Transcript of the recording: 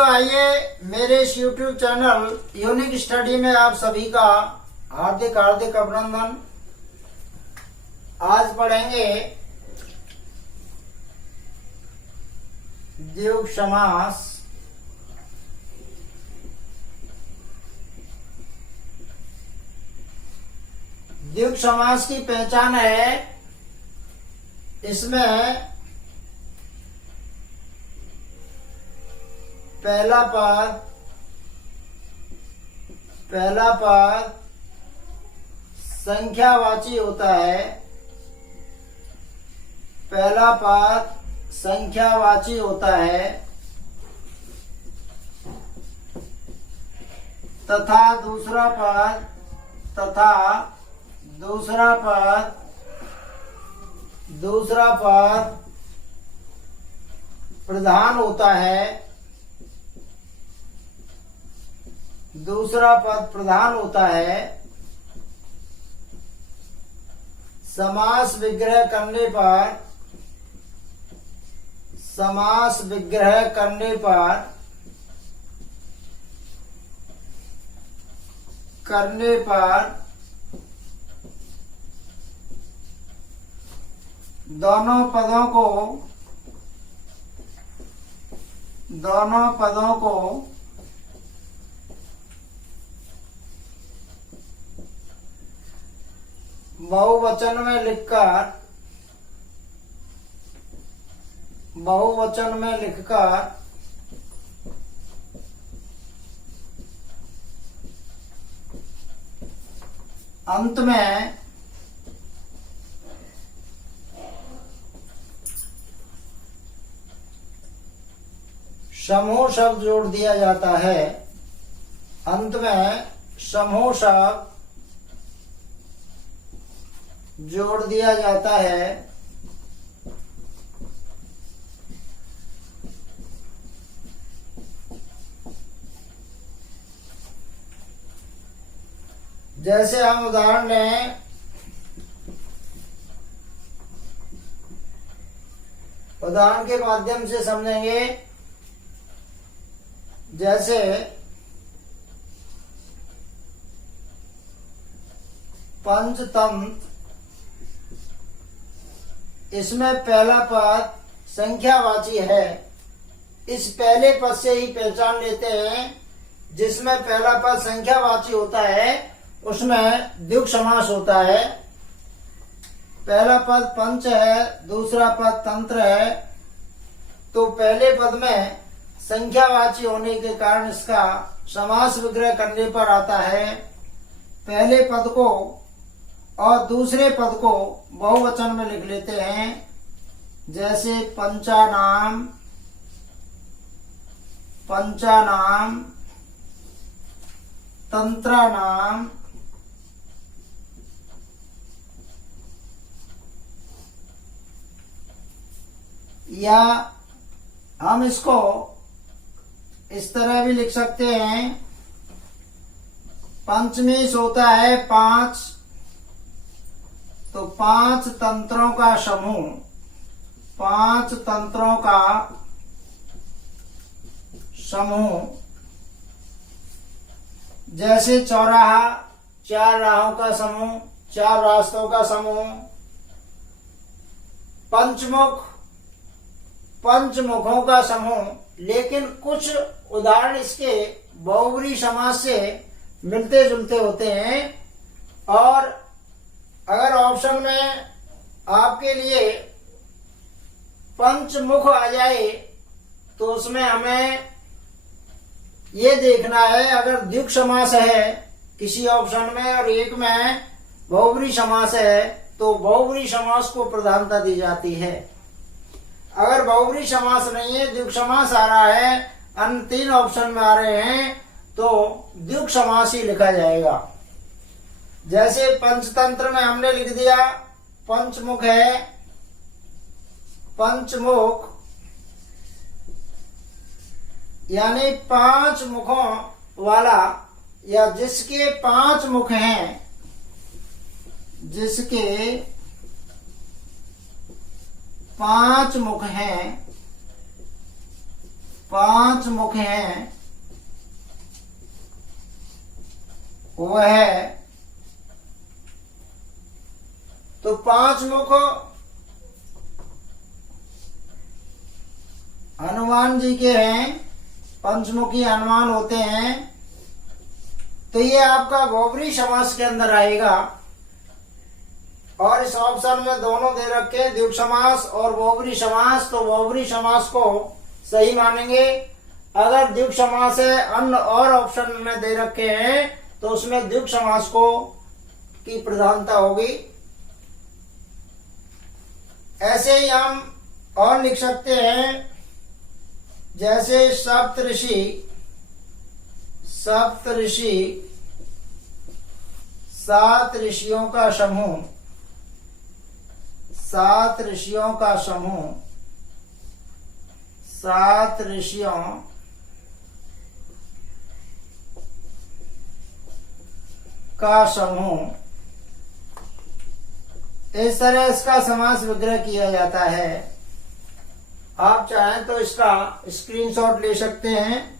साथियों, आइए मेरे इस YouTube चैनल यूनिक स्टडी में आप सभी का हार्दिक हार्दिक अभिनंदन। आज पढ़ेंगे द्विगु समास। द्विगु समास की पहचान है, इसमें पहला पद संख्यावाची होता है। पहला पद संख्यावाची होता है तथा दूसरा पद प्रधान होता है। दूसरा पद प्रधान होता है। समास विग्रह करने पर दोनों पदों को बहुवचन में लिखकर अंत में समूह शब्द जोड़ दिया जाता है। अंत में समूह शब्द जोड़ दिया जाता है। जैसे हम उदाहरण के माध्यम से समझेंगे। जैसे पंचतंत्र, इसमें पहला पद संख्यावाची है। इस पहले पद से ही पहचान लेते हैं। जिसमें पहला पद संख्यावाची होता है उसमें द्विगु समास होता है। पहला पद पंच है, दूसरा पद तंत्र है, तो पहले पद में संख्यावाची होने के कारण इसका समास विग्रह करने पर आता है। पहले पद को और दूसरे पद को बहुवचन में लिख लेते हैं। जैसे पंचानाम, तंत्रानाम, या हम इसको इस तरह भी लिख सकते हैं। पंचमेश होता है 5, तो 5 तंत्रों का समूह, 5 तंत्रों का समूह। जैसे चौराहा, 4 राहों का समूह, 4 रास्तों का समूह। पंचमुख, पंचमुखों का समूह। लेकिन कुछ उदाहरण इसके बहुब्रीहि समास से मिलते जुलते होते हैं। और अगर ऑप्शन में आपके लिए पंचमुख आ जाए तो उसमें हमें ये देखना है, अगर द्विगु समास है किसी ऑप्शन में और एक में बहुब्रीहि समास है तो बहुब्रीहि समास को प्रधानता दी जाती है। अगर बहुब्रीहि समास नहीं है, द्विगु समास आ रहा है, अन्य 3 ऑप्शन में आ रहे हैं, तो द्विगु समास ही लिखा जाएगा। जैसे पंचतंत्र में हमने लिख दिया पंचमुख है। पंचमुख यानी 5 मुखों वाला, या जिसके 5 मुख हैं, जिसके 5 मुख हैं, 5 मुख हैं वह, तो 5 मुख हनुमान जी के हैं, पंचमुखी हनुमान होते हैं, तो ये आपका बहुब्री समास के अंदर आएगा। और इस ऑप्शन में दोनों दे रखे द्विगु समास और बहुब्री समास, तो बहुब्री समास को सही मानेंगे। अगर द्विगु समास है अन्य और ऑप्शन में दे रखे हैं तो उसमें द्विगु समास को की प्रधानता होगी। ऐसे ही हम और लिख सकते हैं, जैसे सप्तऋषि, सप्तऋषि 7 ऋषियों का समूह, 7 ऋषियों का समूह, 7 ऋषियों का समूह, इस तरह इसका समास विग्रह किया जाता है। आप चाहें तो इसका स्क्रीनशॉट ले सकते हैं।